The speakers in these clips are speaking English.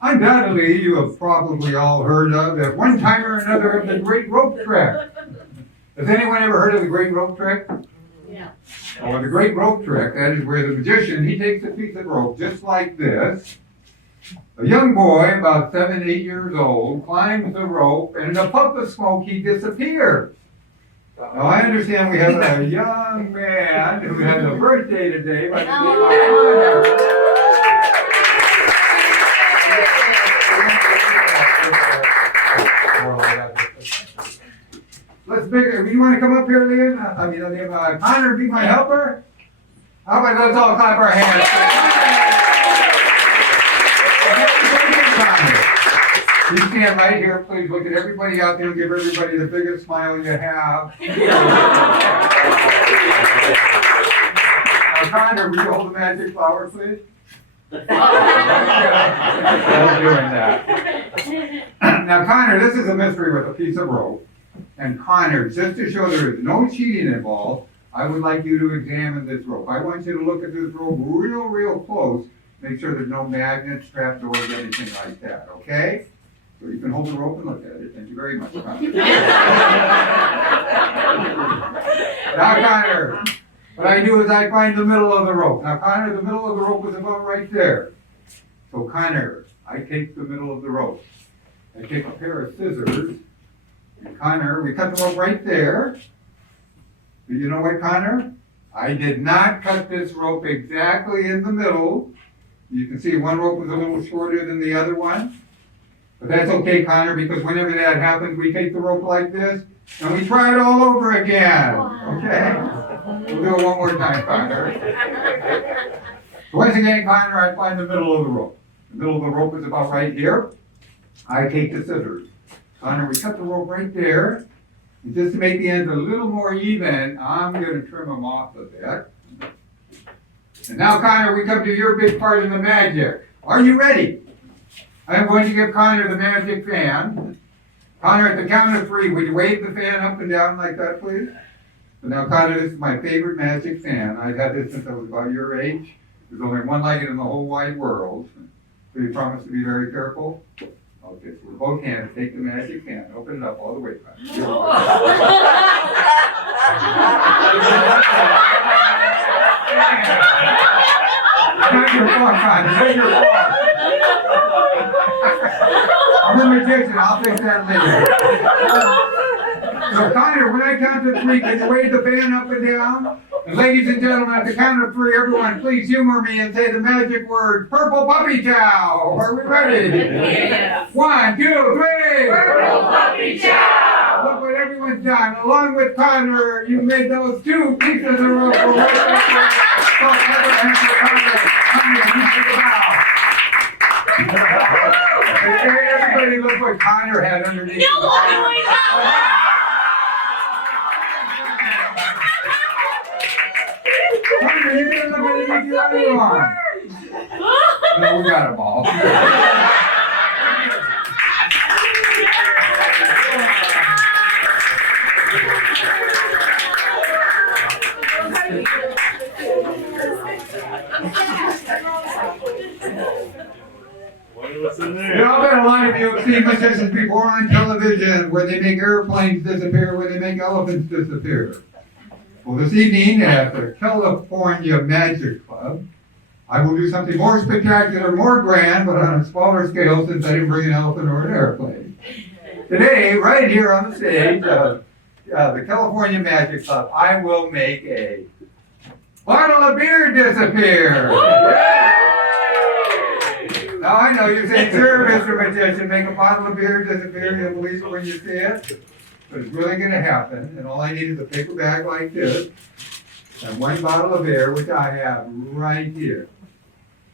Undoubtedly, you have probably all heard of, at one time or another, of the great rope trick. Has anyone ever heard of the great rope trick? Yeah. Oh, the great rope trick, that is where the magician, he takes a piece of rope just like this. A young boy, about 7, 8 years old, climbs the rope, and in a puff of smoke, he disappears. Now, I understand we have a young man who has a birthday today, but let's figure, you want to come up here, Liam? Connor, be my helper? How about let's all clap our hands? You stand right here, please look at everybody out there and give everybody the biggest smile you have. Now, Connor, will you hold the magic flower, please? Love doing that. Now, Connor, this is a mystery with a piece of rope. And Connor, just to show there is no cheating involved, I would like you to examine this rope. I want you to look at this rope real close. Make sure there's no magnets, trap doors, anything like that, okay? So you can hold the rope and look at it. Thank you very much, Connor. Now, Connor, what I do is I find the middle of the rope. Now, Connor, the middle of the rope is about right there. So, Connor, I take the middle of the rope. I take a pair of scissors. And Connor, we cut the rope right there. Do you know what, Connor? I did not cut this rope exactly in the middle. You can see one rope was a little shorter than the other one. But that's okay, Connor, because whenever that happens, we take the rope like this, and we try it all over again. Okay? We'll do it one more time, Connor. So once again, Connor, I find the middle of the rope. The middle of the rope is about right here. I take the scissors. Connor, we cut the rope right there. And just to make the ends a little more even, I'm going to trim them off a bit. And now, Connor, we come to your big part of the magic. Are you ready? I'm going to give Connor the magic fan. Connor, at the count of 3, would you wave the fan up and down like that, please? So now, Connor, this is my favorite magic fan. I've had this since I was about your age. There's only one like it in the whole wide world. So you promise to be very careful? Okay, so with both hands, take the magic fan, open it up all the way, Connor. Not your fault, Connor, not your fault. I'm a magician, I'll fix that later. So Connor, when I count to 3, can you wave the fan up and down? And ladies and gentlemen, at the count of 3, everyone please humor me and say the magic word, purple puppy chow. Are we ready? Yes. 1, 2, 3. Purple puppy chow. Look what everyone's done. Along with Connor, you made those 2 pieces of rope. So everybody look what Connor had underneath. Connor, you didn't look underneath your other arm. No, we got them all. I bet a lot of you have seen magicians before on television where they make airplanes disappear, where they make elephants disappear. Well, this evening at the California Magic Club, I will do something more spectacular, more grand, but on a smaller scale since I didn't bring an elephant or an airplane. Today, right here on the stage of the California Magic Club, I will make a bottle of beer disappear. Now I know you're saying, sure, Mr. Magician, make a bottle of beer disappear, you'll believe it when you see it. But it's really going to happen, and all I need is a paper bag like this, and 1 bottle of beer, which I have right here.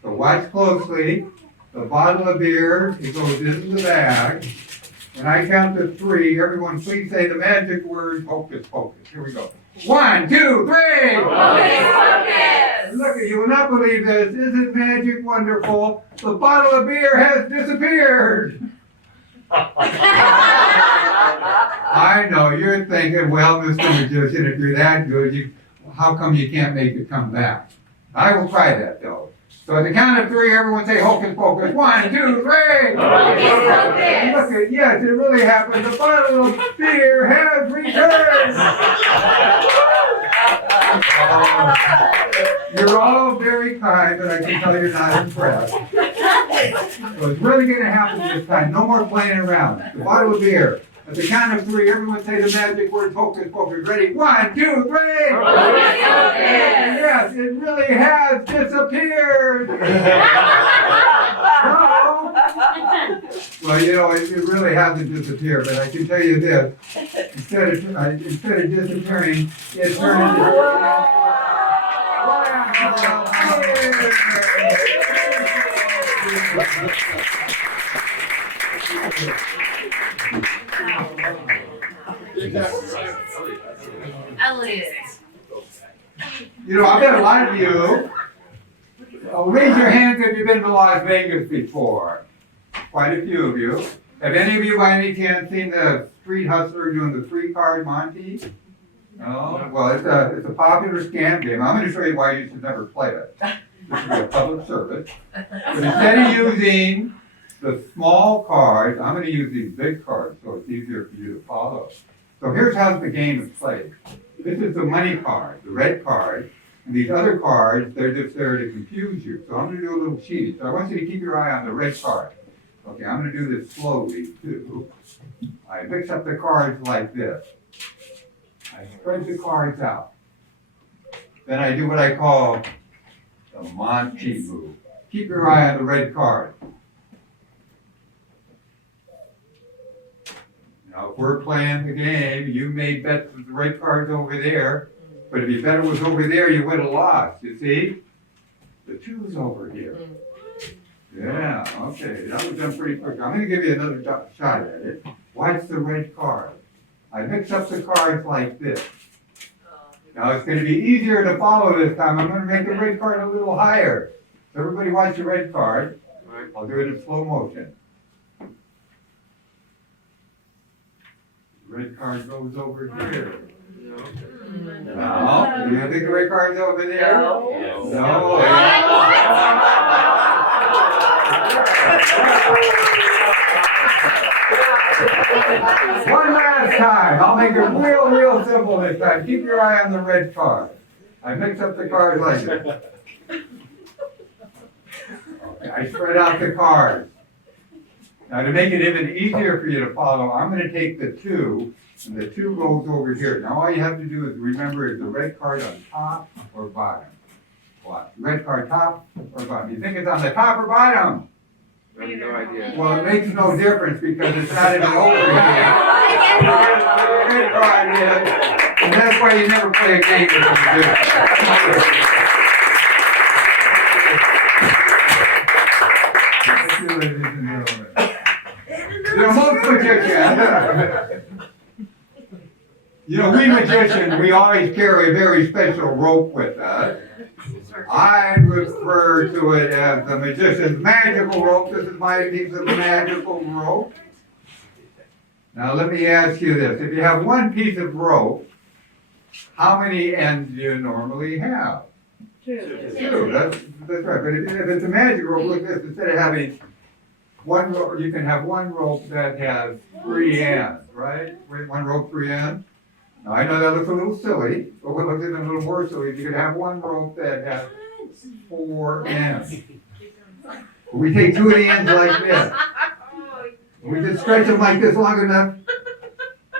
So watch closely. The bottle of beer, it goes into the bag. When I count to 3, everyone please say the magic word, hocus pocus. Here we go. 1, 2, 3! Hocus pocus! Look, you will not believe this. Isn't magic wonderful? The bottle of beer has disappeared. I know, you're thinking, well, Mr. Magician, if you're that good, how come you can't make it come back? I will try that, though. So at the count of three, everyone say hocus pocus. 1, 2, 3. Hocus pocus. Look at, yes, it really happened. The bottle of beer has returned. You're all very kind, but I can tell you're not impressed. So it's really going to happen this time. No more playing around. The bottle of beer. At the count of three, everyone say the magic word hocus pocus. Ready? 1, 2, 3. Hocus pocus. Yes, it really has disappeared. No. Well, you know, it really hasn't disappeared, but I can tell you this. Instead of disappearing, it turned into... Elliot. You know, I bet a lot of you, raise your hands if you've been to Las Vegas before. Quite a few of you. Have any of you by any chance seen the street hustler doing the 3-card Monte? No? Well, it's a popular scam game. I'm going to show you why you should never play it. This will be a public service. But instead of using the small cards, I'm going to use these big cards so it's easier for you to follow. So here's how the game is played. This is the money card, the red card. And these other cards, they're just there to confuse you. So I'm going to do a little cheating. So I want you to keep your eye on the red card. Okay, I'm going to do this slowly too. I mix up the cards like this. I spread the cards out. Then I do what I call the Monte move. Keep your eye on the red card. Now, if we're playing the game, you may bet that the red card's over there, but if you bet it was over there, you would have lost, you see? The 2's over here. Yeah, okay, that was done pretty quick. I'm going to give you another shot at it. Watch the red card. I mix up the cards like this. Now, it's going to be easier to follow this time. I'm going to make the red card a little higher. So everybody watch the red card. I'll do it in slow motion. Red card goes over here. No. You think the red card's over there? No. One last time. I'll make it real simple this time. Keep your eye on the red card. I mix up the cards like this. Okay, I spread out the cards. Now to make it even easier for you to follow, I'm going to take the 2, and the 2 goes over here. Now all you have to do is remember is the red card on top or bottom. Watch. Red card top or bottom. You think it's on the top or bottom? I have no idea. Well, it makes no difference because it's not even over here. Red card is, and that's why you never play a game with them. You know, most magicians, we magicians, we always carry a very special rope with us. I refer to it as the magician's magical rope. This is my piece of magical rope. Now let me ask you this. If you have one piece of rope, how many ends do you normally have? 2. That's right. But if it's a magic rope, look at this. Instead of having one rope, you can have one rope that has 3 ends, right? One rope, 3 ends. Now I know that looks a little silly, but what looks even a little more silly is you could have one rope that has 4 ends. We take 2 of the ends like this. We just stretch them like this long enough.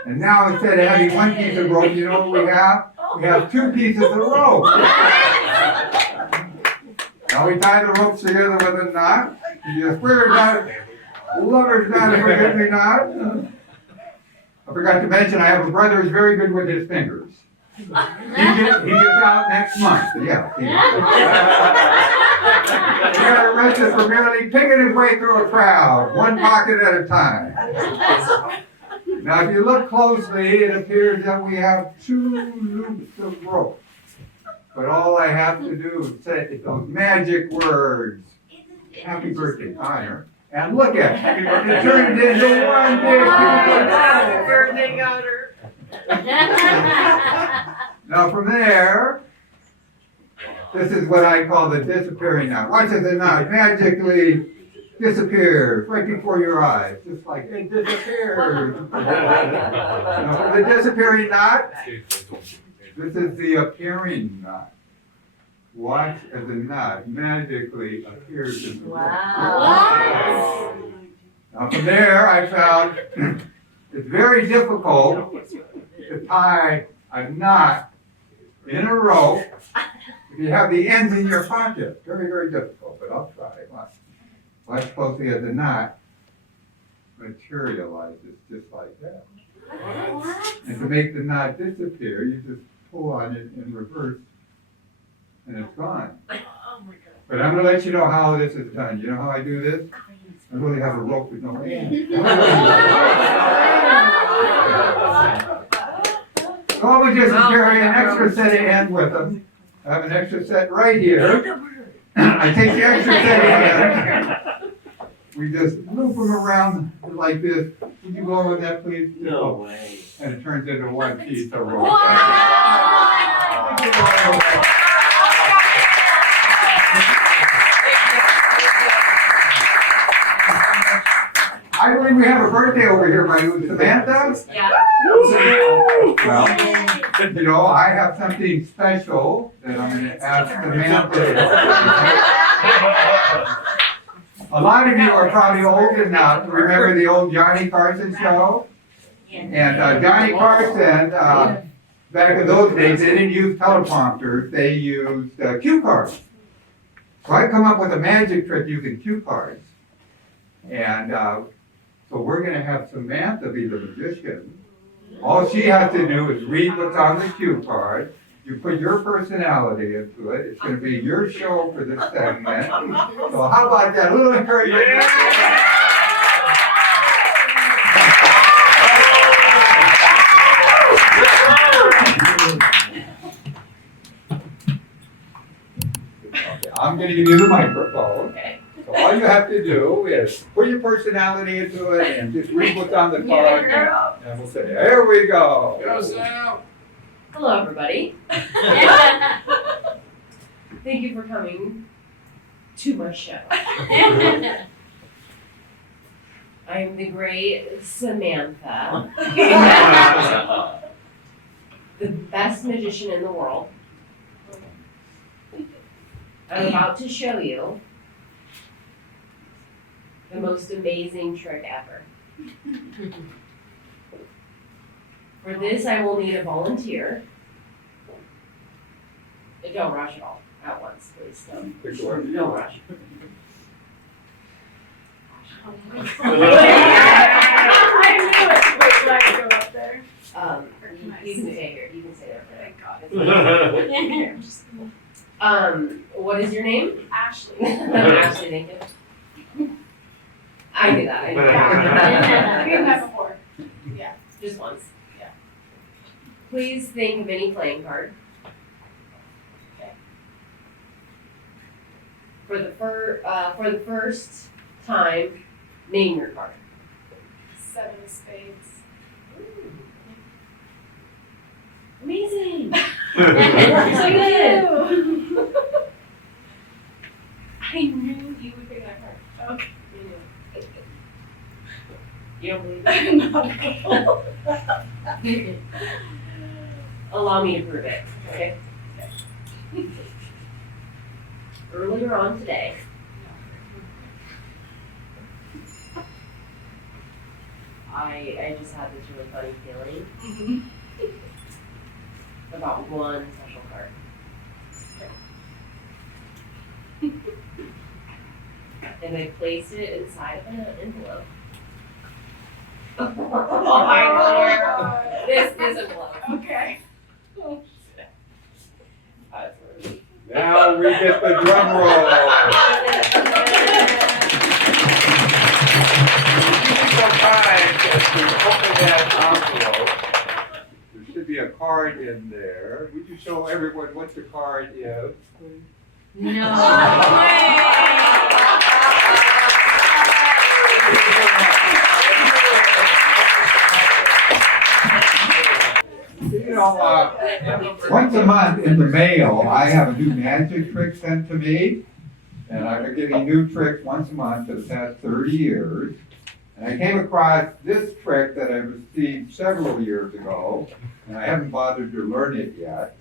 And now instead of having one piece of rope, you know what we have? We have 2 pieces of rope. Now we tie the ropes together with a knot. You square knot, lover's knot, forget me not. I forgot to mention I have a brother who's very good with his fingers. He gets out next month. Yeah. He got arrested for merely picking his way through a crowd, one pocket at a time. Now, if you look closely, it appears that we have 2 loops of rope. But all I have to do is say those magic words. Happy birthday, Connor. And look at it. It turned into one big Happy birthday, Connor. Now from there, This is what I call the disappearing knot. Watch as the knot magically disappears right before your eyes, just like it disappears. Now, for the disappearing knot, this is the appearing knot. Watch as the knot magically appears in the rope. Wow. Now from there, I found it's very difficult to tie a knot in a rope if you have the ends in your pocket. Very, very difficult, but I'll try. Watch closely as the knot materializes just like that. And to make the knot disappear, you just pull on it in reverse and it's gone. But I'm going to let you know how this is done. You know how I do this? I really have a rope with no ends. So I would just carry an extra set of ends with them. I have an extra set right here. I take the extra set of ends. We just loop them around like this. Would you go on with that, please? No way. And it turns into one piece of rope. I believe we have a birthday over here by Samantha. Yeah. Well, you know, I have something special that I'm going to ask Samantha. A lot of you are probably old enough to remember the old Johnny Carson show. And Johnny Carson, back in those days, they didn't use teleprompters, they used cue cards. So I come up with a magic trick using cue cards. And so we're going to have Samantha be the magician. All she has to do is read what's on the cue card. You put your personality into it. It's going to be your show for this segment. So how about that? A little encouragement. Okay, I'm going to give you the microphone. Okay. So all you have to do is put your personality into it and just read what's on the card. And we'll say, there we go. Hello, everybody. Thank you for coming to my show. I am the great Samantha, the best magician in the world. I'm about to show you the most amazing trick ever. For this, I will need a volunteer. Don't rush at once, please. Don't rush. You can stay here. You can stay there. Thank God. What is your name? Ashley. Ashley, thank you. I knew that. We've met before. Just once. Yeah. Please think of any playing card. Okay. For the first time, name your card. 7 of spades. Amazing. So good. I knew you would pick that card. Okay. You don't believe No. Allow me to prove it, okay? Earlier on today, I just had this really funny feeling about one special card. And I placed it inside of an envelope. Oh my God. This envelope. Okay. Now we get the drum roll. Open that envelope. There should be a card in there. Would you show everyone what the card is, please? You know, one once a month in the mail, I have a new magic trick sent to me. And I've been getting new tricks once a month for the past 30 years. And I came across this trick that I received several years ago, and I haven't bothered to learn it yet,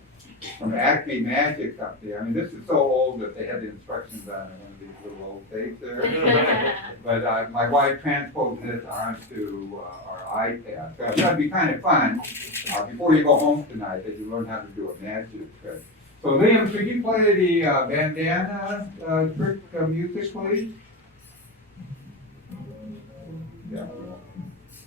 from Acme Magic Company. I mean, this is so old that they had the instructions on one of these little old tapes there. But my wife transposed it onto our iPad. So I thought it'd be kind of fun, before you go home tonight, that you learn how to do a magic trick. So Liam, could you play the bandana trick music, please? Yeah.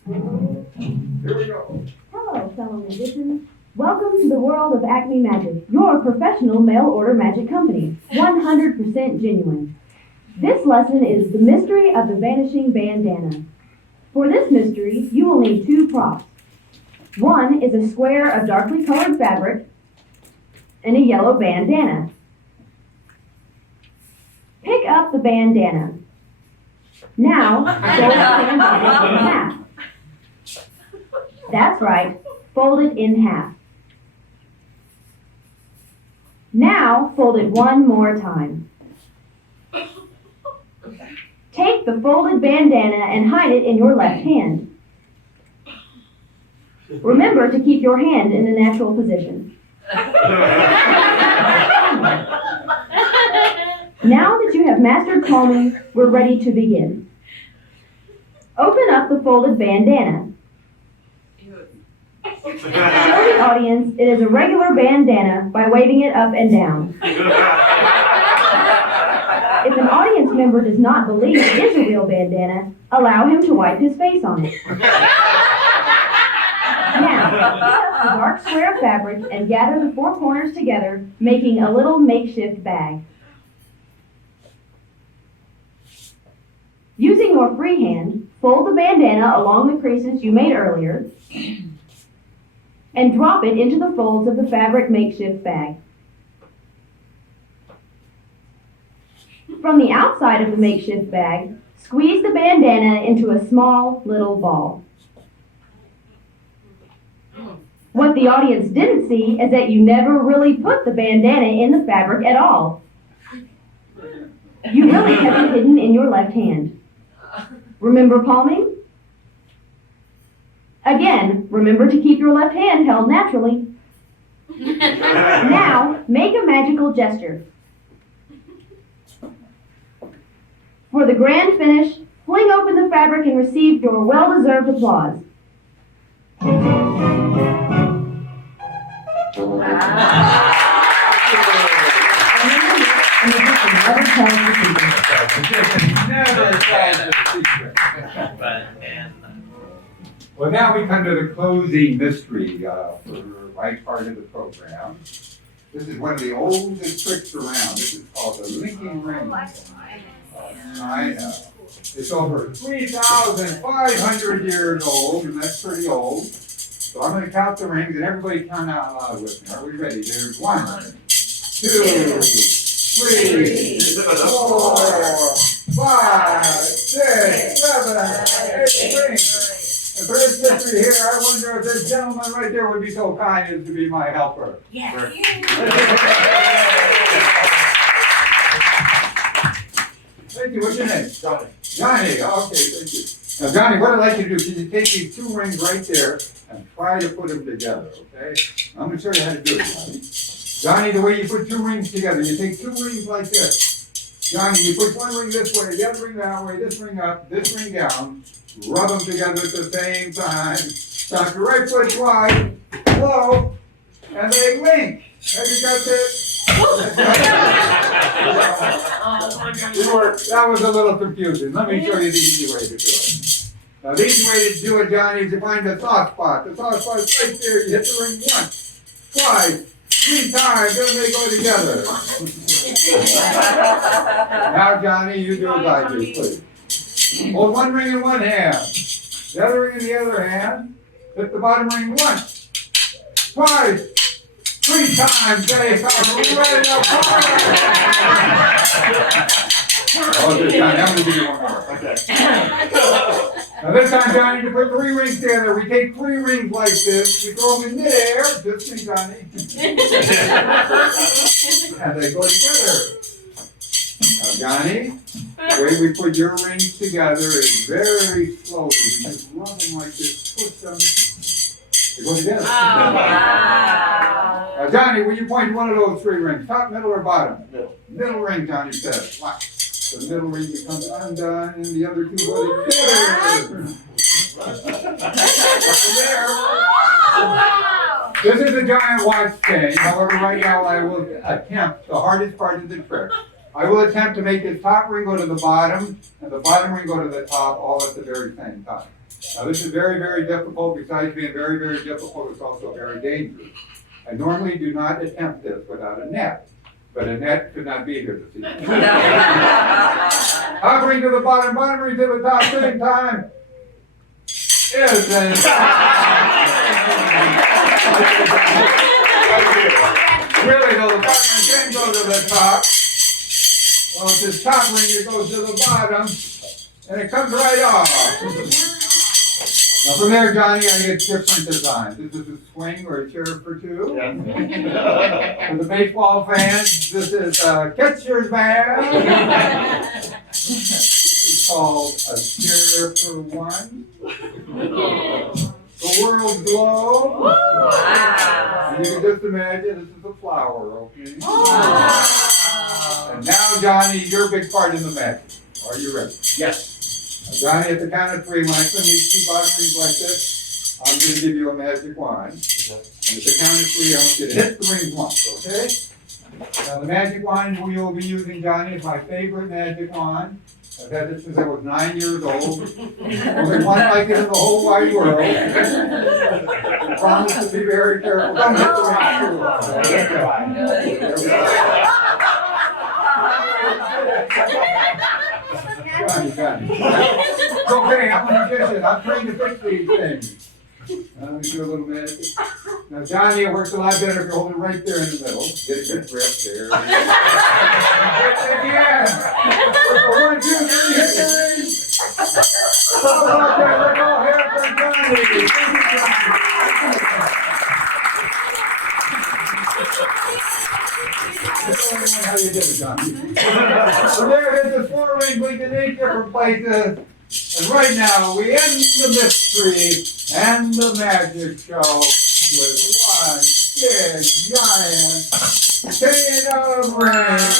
Here we go. Hello, fellow magicians. Welcome to the world of Acme Magic, your professional mail-order magic company, 100% genuine. This lesson is the mystery of the vanishing bandana. For this mystery, you will need two props. One is a square of darkly colored fabric and a yellow bandana. Pick up the bandana. Now, fold the bandana in half. That's right, fold it in half. Now, fold it one more time. Take the folded bandana and hide it in your left hand. Remember to keep your hand in the natural position. Now that you have mastered palming, we're ready to begin. Open up the folded bandana. Show the audience it is a regular bandana by waving it up and down. If an audience member does not believe it is a real bandana, allow him to wipe his face on it. Now, pick up the dark square of fabric and gather the four corners together, making a little makeshift bag. Using your free hand, fold the bandana along the creases you made earlier and drop it into the folds of the fabric makeshift bag. From the outside of the makeshift bag, squeeze the bandana into a small little ball. What the audience didn't see is that you never really put the bandana in the fabric at all. You really kept it hidden in your left hand. Remember palming? Again, remember to keep your left hand held naturally. Now, make a magical gesture. For the grand finish, fling open the fabric and receive your well-deserved applause. Never tells the secret. Never tells the secret. Well, now we come to the closing mystery for my part of the program. This is one of the oldest tricks around. This is called the linking ring. I know. It's over 3,500 years old, and that's pretty old. So I'm going to count the rings, and everybody count out loud with me. Are we ready? There's 1, 2, 3, 4, 5, 6, 7, 8 rings. And for this mystery here, I wonder if this gentleman right there would be so kind as to be my helper. Yes. Thank you. What's your name? Johnny. Johnny. Okay, thank you. Now, Johnny, what I'd like you to do is you take these two rings right there and try to put them together, okay? I'm going to show you how to do it, Johnny. Johnny, the way you put two rings together, you take two rings like this. Johnny, you put one ring this way, the other ring that way, this ring up, this ring down. Rub them together at the same time. Stop your right foot wide, low, and they link. Have you got this? That was a little confusing. Let me show you the easy way to do it. Now, the easy way to do it, Johnny, is to find the soft spot. The soft spot is right there. You hit the ring once, twice, 3 times, then they go together. Now, Johnny, you do as I do, please. Hold one ring in one hand, the other ring in the other hand. Hit the bottom ring once, twice, 3 times. They come right up. Oh, this time, I'm going to give you one more. Okay. Now this time, Johnny, to put 3 rings together, we take 3 rings like this, we throw them in midair, just me, Johnny. And they go together. Now, Johnny, the way we put your rings together is very slowly. We just rub them like this, push them. They go together. Oh, wow. Now, Johnny, will you point to one of those 3 rings? Top, middle, or bottom? Middle. Middle ring, Johnny says. Watch. The middle ring becomes undone, and the other 2 go together. Wow. This is a giant watch chain. However, right now I will attempt the hardest part of the trick. I will attempt to make this top ring go to the bottom, and the bottom ring go to the top, all at the very same time. Now, this is very, very difficult. Besides being very, very difficult, it's also very dangerous. I normally do not attempt this without a net, but a net could not be here this evening. Top ring to the bottom ring to the top, same time. Yes, and really though, the bottom ring can go to the top. Well, it's this top ring that goes to the bottom, and it comes right off. Now from there, Johnny, I get different designs. This is a swing or a chair for 2. For the baseball fans, this is a catcher's bat. This is called a chair for 1. The world globe. Wow. And you can just imagine this is a flower, okay? Wow. And now, Johnny, your big part in the magic. Are you ready? Yes. Now, Johnny, at the count of 3, when I swing these 2 bottom rings like this, I'm going to give you a magic wand. And at the count of 3, I want you to hit the rings once, okay? Now, the magic wand we will be using, Johnny, is my favorite magic wand. I've had this since I was 9 years old. Only one like it in the whole wide world. I promise to be very careful. Don't hit the rings too hard. Johnny. It's okay, I'm a magician. I'm trained to fix these things. Let me do a little magic. Now, Johnny, it works a lot better if you hold it right there in the middle. Get a good grip there. Again. 1, 2, 3, hit the ring. Okay, let's all hear it from Johnny. Thank you, Johnny. How you doing, Johnny? So there is the 4 rings. We can 8 different places. And right now, we end the mystery and the magic show with one big, giant chain of rings.